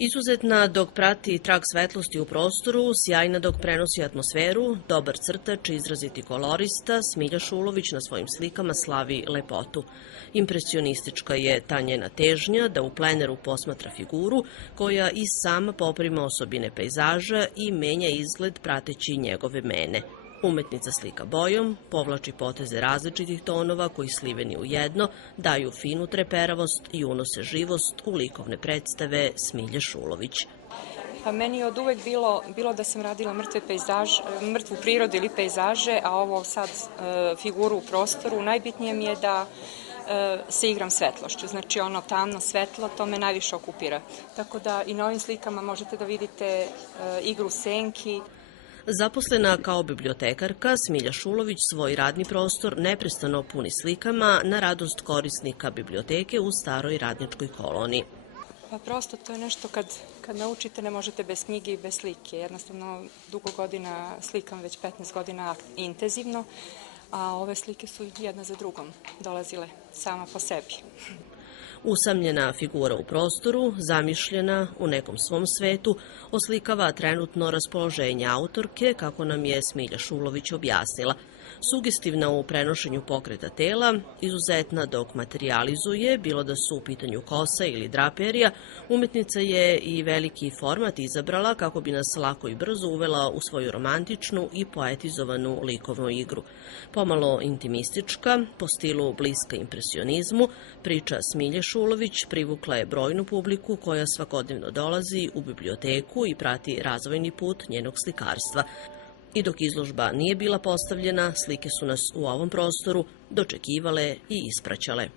Izuzetna dok prati trag svetlosti u prostoru, sjajna dok prenosi atmosferu, dobar crtač, izraziti kolorista, Smilja Šulović na svojim slikama slavi lepotu. Impresionistička je ta njena težnja da u pleneru posmatra figuru koja i sama poprima osobine pejzaža i menja izgled prateći njegove mene. Umetnica slika bojom, povlači poteze različitih tonova koji sliveni u jedno daju finu treperavost i unose živost u likovne predstave Smilje Šulović. Pa meni je od uvek bilo da sam radila mrtvu prirodu ili pejzaže, a ovo sad figuru u prostoru. Najbitnije mi je da se igram svetlošću, znači ono tamno svetlo, to me najviše okupira. Tako da i na ovim slikama možete da vidite igru senki. Zaposlena kao bibliotekarka, Smilja Šulović svoj radni prostor neprestano puni slikama na radost korisnika biblioteke u staroj radničkoj koloni. Pa prosto to je nešto kad naučite ne možete bez knjige i bez slike. Jednostavno dugo godina slikam, već 15 godina intenzivno, a ove slike su jedna za drugom dolazile sama po sebi. Usamljena figura u prostoru, zamišljena u nekom svom svetu, oslikava trenutno raspoloženje autorke, kako nam je Smilja Šulović objasnila. Sugestivna u prenošenju pokreta tela, izuzetna dok materijalizuje, bilo da su u pitanju kosa ili draperija, umetnica je i veliki format izabrala kako bi nas lako i brzo uvela u svoju romantičnu i poetizovanu likovnu igru. Pomalo intimistička, po stilu bliska impresionizmu, priča Smilje Šulović privukla je brojnu publiku koja svakodnevno dolazi u biblioteku i prati razvojni put njenog slikarstva. I dok izložba nije bila postavljena, slike su nas u ovom prostoru dočekivale i ispraćale.